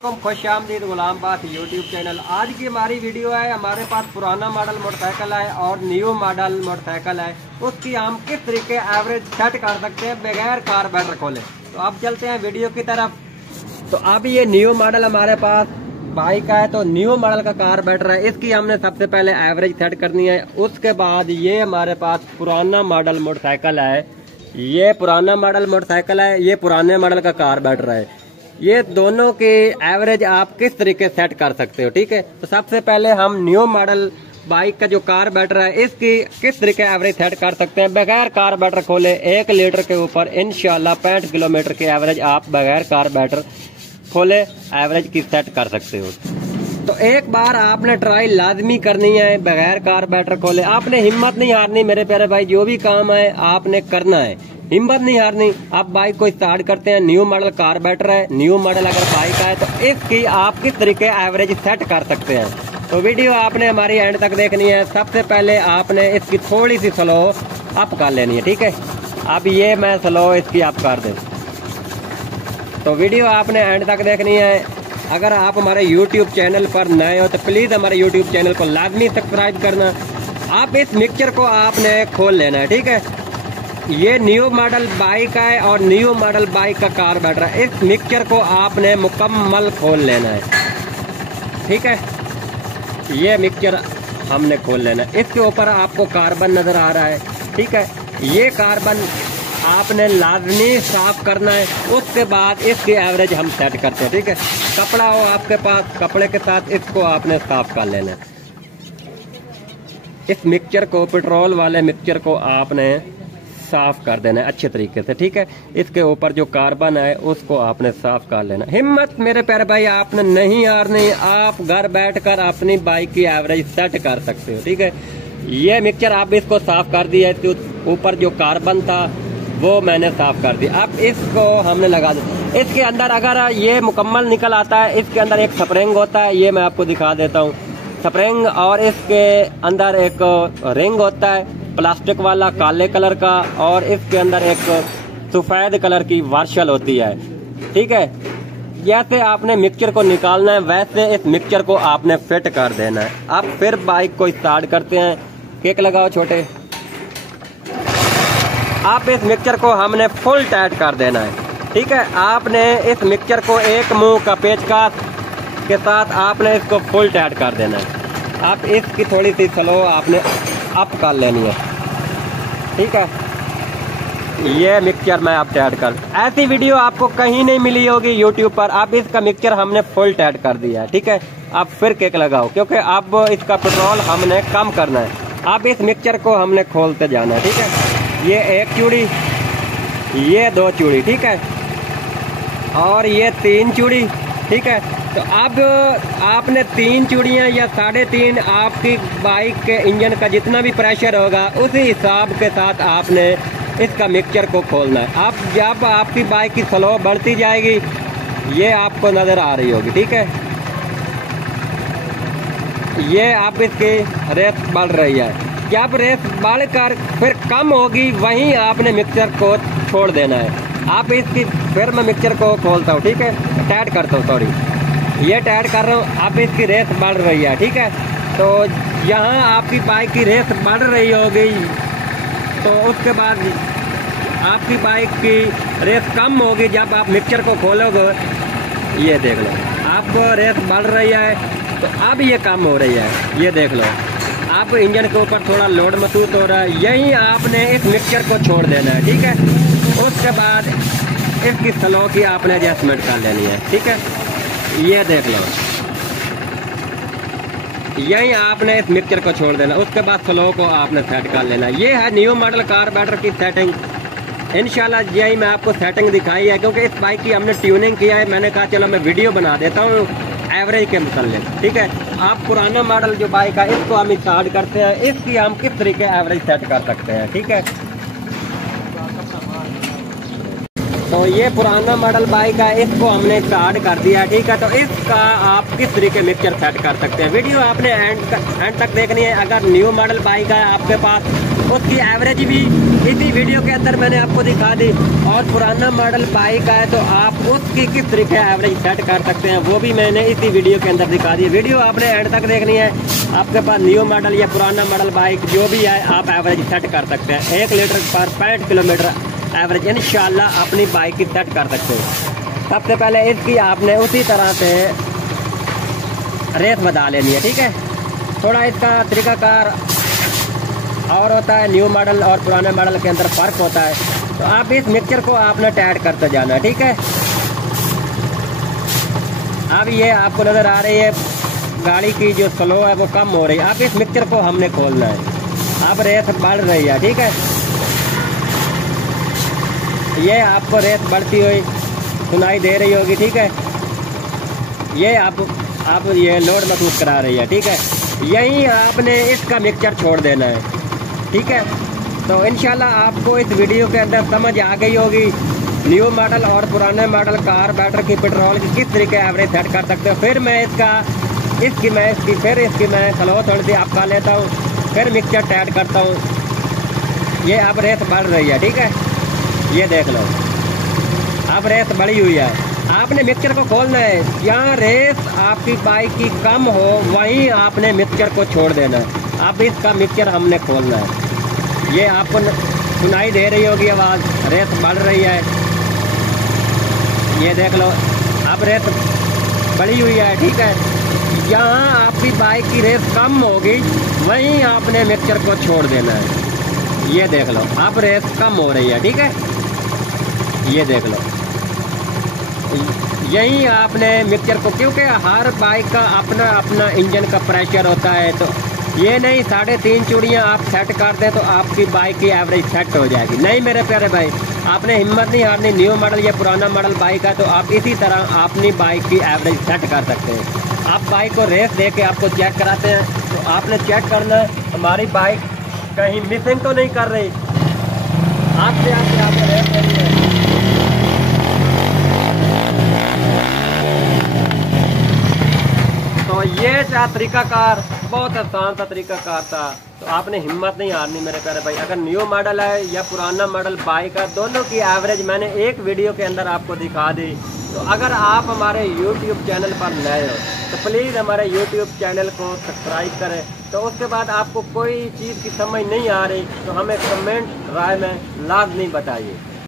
खुश आमदीद गुलाम बात यूट्यूब चैनल। आज की हमारी वीडियो है, हमारे पास पुराना मॉडल मोटरसाइकिल है और न्यू मॉडल मोटरसाइकिल है, उसकी हम किस तरीके एवरेज सेट कर सकते हैं बगैर कार्बोरेटर खोले। तो अब चलते हैं वीडियो की तरफ। तो अब ये न्यू मॉडल हमारे पास बाइक है, तो न्यू मॉडल का कार्बोरेटर है, इसकी हमने सबसे पहले एवरेज सेट करनी है। उसके बाद ये हमारे पास पुराना मॉडल मोटरसाइकिल है, ये पुराना मॉडल मोटरसाइकिल है, ये पुराने मॉडल का कार्बोरेटर है। ये दोनों के एवरेज आप किस तरीके सेट कर सकते हो, ठीक है। तो सबसे पहले हम न्यू मॉडल बाइक का जो कार्बोरेटर है इसकी किस तरीके एवरेज सेट कर सकते हैं बगैर कार्बोरेटर खोले। 1 लीटर के ऊपर इंशाल्लाह 65 किलोमीटर की एवरेज आप बगैर कार्बोरेटर खोले एवरेज की सेट कर सकते हो। तो एक बार आपने ट्राई लाजमी करनी है बगैर कार्बोरेटर खोले। आपने हिम्मत नहीं हारनी मेरे प्यारे भाई, जो भी काम है आपने करना है, हिम्मत नहीं हारनी। आप बाइक को स्टार्ट करते हैं, न्यू मॉडल कार्बोरेटर है, न्यू मॉडल अगर बाइक है तो इसकी आप किस तरीके एवरेज सेट कर सकते हैं। तो वीडियो आपने हमारी एंड तक देखनी है। सबसे पहले आपने इसकी थोड़ी सी स्लो अप कर लेनी है, ठीक है। अब ये मैं स्लो इसकी अप कर दूं, तो वीडियो आपने एंड तक देखनी है। अगर आप हमारे YouTube चैनल पर नए हो तो प्लीज हमारे YouTube चैनल को लाजमी सब्सक्राइब करना। आप इस मिक्सचर को आपने खोल लेना है, ठीक है। ये न्यू मॉडल बाइक है और न्यू मॉडल बाइक का कार्बोरेटर है। इस मिक्सचर को आपने मुकम्मल खोल लेना है, ठीक है। ये मिक्सचर हमने खोल लेना है। इसके ऊपर आपको कार्बन नजर आ रहा है, ठीक है। ये कार्बन आपने लाजमी साफ करना है। उसके बाद इसकी एवरेज हम सेट करते हैं, ठीक है। कपड़ा हो आपके पास, कपड़े के साथ इसको आपने साफ कर लेना है। इस मिक्सचर को, पेट्रोल वाले मिक्सचर को आपने साफ कर देना है अच्छे तरीके से, ठीक है। इसके ऊपर जो कार्बन है उसको आपने साफ कर लेना। हिम्मत मेरे प्यारे भाई आपने नहीं हारनी, आप घर बैठकर अपनी बाइक की एवरेज सेट कर सकते हो, ठीक है। ये मिक्सचर आप इसको साफ कर दिया, इसके ऊपर जो कार्बन था वो मैंने साफ कर दिया। अब इसको हमने लगा दिया। इसके अंदर अगर ये मुकम्मल निकल आता है, इसके अंदर एक स्प्रिंग होता है, ये मैं आपको दिखा देता हूँ स्प्रिंग, और इसके अंदर एक रिंग होता है प्लास्टिक वाला काले कलर का, और इसके अंदर एक सफेद कलर की वार्शल होती है, ठीक है। जैसे आपने मिक्सचर को निकालना है वैसे इस मिक्सचर को आपने फिट कर देना है। अब फिर बाइक को स्टार्ट करते हैं। किक लगाओ छोटे। आप इस मिक्सचर को हमने फुल टाइट कर देना है, ठीक है। आपने इस मिक्सचर को एक मुंह का पेचकस के साथ आपने इसको फुल टाइट कर देना है। आप इसकी थोड़ी सी स्लो आपने अप कर लेनी है, ठीक है। ये मिक्सचर मैं आप टाइट कर, ऐसी वीडियो आपको कहीं नहीं मिली होगी YouTube पर। अब इसका मिक्सचर हमने फुल टाइट कर दिया है, ठीक है। अब फिर किक लगाओ, क्योंकि अब इसका पेट्रोल हमने कम करना है। अब इस मिक्सचर को हमने खोलते जाना है, ठीक है। ये 1 चूड़ी, ये 2 चूड़ी, ठीक है, और ये 3 चूड़ी, ठीक है। तो अब आपने 3 चूड़ियाँ या 3.5 आपकी बाइक के इंजन का जितना भी प्रेशर होगा उसी हिसाब के साथ आपने इसका मिक्सचर को खोलना है। अब जब आपकी बाइक की स्लो बढ़ती जाएगी ये आपको नजर आ रही होगी, ठीक है। ये आप इसकी रेस बढ़ रही है। जब रेस बढ़कर फिर कम होगी वहीं आपने मिक्सचर को छोड़ देना है। आप इसकी फिर मैं मिक्सचर को खोलता हूँ, ठीक है, टाइट करता हूँ, सॉरी, ये टाइट कर रहा हूँ। अब इसकी रेस बढ़ रही है, ठीक है। तो यहाँ आपकी बाइक की रेस बढ़ रही होगी, तो उसके बाद आपकी बाइक की रेस कम होगी जब आप मिक्सचर को खोलोगे। ये देख लो, आपको रेस बढ़ रही है, तो अब ये कम हो रही है, ये देख लो। आप इंजन के ऊपर थोड़ा लोड महसूस हो रहा है, यही आपने इस मिक्सचर को छोड़ देना है, ठीक है। उसके बाद इसकी स्लो की आपने एडजस्टमेंट कर लेनी है, ठीक है। ये देख लो, यही आपने इस मिक्सचर को छोड़ देना। उसके बाद स्लो को आपने सेट कर लेना। ये है न्यू मॉडल कार्बोरेटर की सेटिंग। इंशाल्लाह यही मैं आपको सेटिंग दिखाई है, क्योंकि इस बाइक की हमने ट्यूनिंग किया है। मैंने कहा चलो मैं वीडियो बना देता हूँ एवरेज के मुताबिक, ठीक है। आप पुराना मॉडल जो बाइक है इसको हम स्टार्ट करते हैं, इसकी हम किस तरीके एवरेज सेट कर सकते हैं, ठीक है। तो ये पुराना मॉडल बाइक है, इसको हमने स्टार्ट कर दिया, ठीक है। तो इसका आप किस तरीके मिक्सचर सेट कर सकते हैं, वीडियो आपने एंड तक देखनी है। अगर न्यू मॉडल बाइक है आपके पास, उसकी एवरेज भी इसी वीडियो के अंदर मैंने आपको दिखा दी, और पुराना मॉडल बाइक है तो आप उसकी किस तरीके एवरेज सेट कर सकते हैं वो भी मैंने इसी वीडियो के अंदर दिखा दी। वीडियो आपने एंड तक देखनी है। आपके पास न्यू मॉडल या पुराना मॉडल बाइक जो भी है आप एवरेज सेट कर सकते हैं। 1 लीटर पर 65 किलोमीटर एवरेज इंशाल्लाह अपनी बाइक की सेट कर सकते हैं। सबसे पहले इसकी आपने उसी तरह से रेस बता लेनी है, ठीक है। थोड़ा इसका तरीकाकार और होता है, न्यू मॉडल और पुराने मॉडल के अंदर फ़र्क होता है। तो आप इस मिक्सचर को आपने टाइट करते जाना है, ठीक है। अब ये आपको नज़र आ रही है गाड़ी की जो स्लो है वो कम हो रही है। अब इस मिक्सचर को हमने खोलना है। अब रेस बढ़ रही है, ठीक है। ये आपको रेस बढ़ती हुई सुनाई दे रही होगी, ठीक है। ये आप ये लोड महसूस करा रही है, ठीक है। यहीं आपने इसका मिक्सचर छोड़ देना है, ठीक है। तो इंशाल्लाह आपको इस वीडियो के अंदर समझ आ गई होगी न्यू मॉडल और पुराने मॉडल कार्बोरेटर की पेट्रोल की किस तरीके एवरेज सेट कर सकते हो। फिर मैं इसकी मैं स्लो थोड़ी सी आप कर लेता हूँ, फिर मिक्सचर टाइट करता हूँ। ये अब रेस बढ़ रही है, ठीक है। ये देख लो अब रेस बढ़ी हुई है। आपने मिक्सचर को खोलना है। जहाँ रेस आपकी बाइक की कम हो वहीं आपने मिक्सचर को छोड़ देना है। अब इसका मिक्सचर हमने खोलना है। ये आपको सुनाई दे रही होगी आवाज़, रेस बढ़ रही है। ये देख लो अब रेस बढ़ी हुई है, ठीक है। जहाँ आपकी बाइक की रेस कम होगी वहीं आपने मिक्सचर को छोड़ देना है। ये देख लो अब रेस कम हो रही है, ठीक है। ये देख लो यहीं आपने मिक्सचर को, क्योंकि हर बाइक का अपना अपना इंजन का प्रेशर होता है। तो ये नहीं 3.5 चूड़ियाँ आप सेट कर दें तो आपकी बाइक की एवरेज सेट हो जाएगी। नहीं मेरे प्यारे भाई, आपने हिम्मत नहीं हारनी। न्यू मॉडल या पुराना मॉडल बाइक है तो आप इसी तरह अपनी बाइक की एवरेज सेट कर सकते हैं। आप बाइक को रेस दे के आपको चेक कराते हैं तो आपने चेक करना है हमारी बाइक कहीं मिसिंग तो नहीं कर रही। आपसे आपको रेस देनी है। तो ये था तरीकाकार, बहुत आसान सा तरीकाकार था। तो आपने हिम्मत नहीं हारनी मेरे प्यारे भाई। अगर न्यू मॉडल है या पुराना मॉडल बाइक है, दोनों की एवरेज मैंने एक वीडियो के अंदर आपको दिखा दी। तो अगर आप हमारे YouTube चैनल पर नए हो तो प्लीज़ हमारे YouTube चैनल को सब्सक्राइब करें। तो उसके बाद आपको कोई चीज़ की समझ नहीं आ रही तो हमें कमेंट राय में लाजमी बताइए।